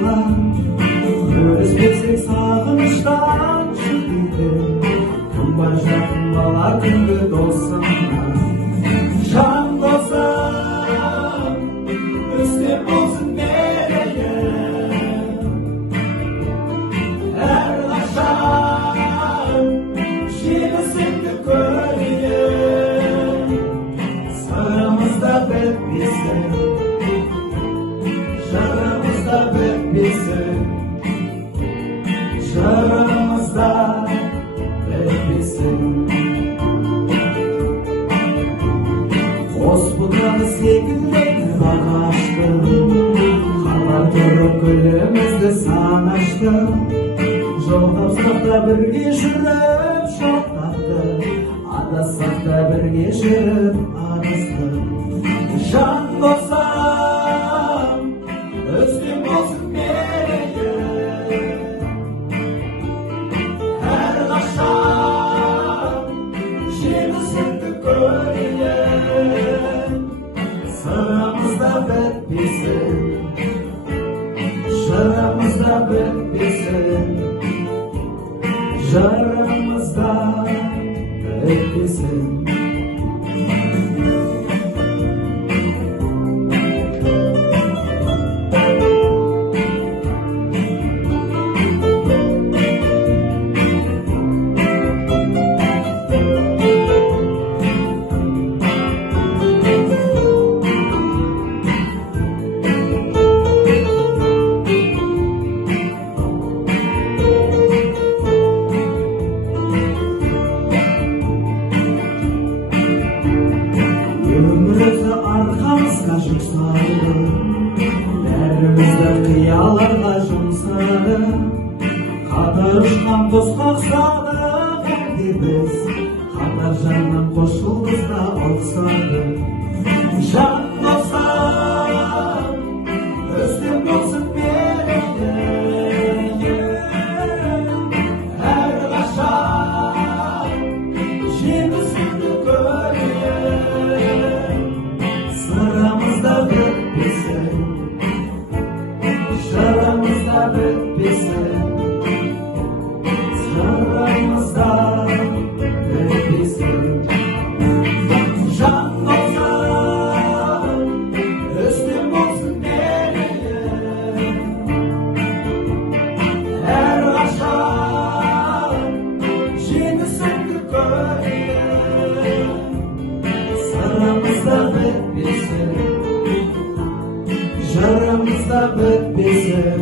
аңсағанға өзбексек сағыныштан жүргейді. Кім бар жақын бала күнгі досыңа, жан досым үстем болсын мерейім. Әрқашан жеңісіңді көрейін. Сырымызда бітпесін, жырымызда бітпесін, жырымызда бітпесін. Қос бұтаны секілді ағаштың, қарлар тұрып гүлімізді сан ашты. Жолдап сақта бірге жүріп шоқтақты, адасақ та бірге жүріп адасты. Жан досым үстем болсын мерейім. Әрқашан жеңісіңді көрейін. Сырымызда бітпесін, жырымызда бітпесін, жырымызда бітпесін. Өмірімізді арқамызға жүк салды, бәрімізді қияларға жұмсады. Қатар ұшқан досқа ұқсадық әлде біз, қатар жаннан қос жұлдызға ұқсады. Жан досым үстем болсын мерейім. Әрқашан жеңісіңді көрейін. Сырымызда бітпесін, жырымызда бітпесін, жырымызда бітпесін. Жан досым үстем болсын мерейім. Әрқашан жеңісіңді көрейін. Сырымызда бітпесін, жырымызда бітпесін,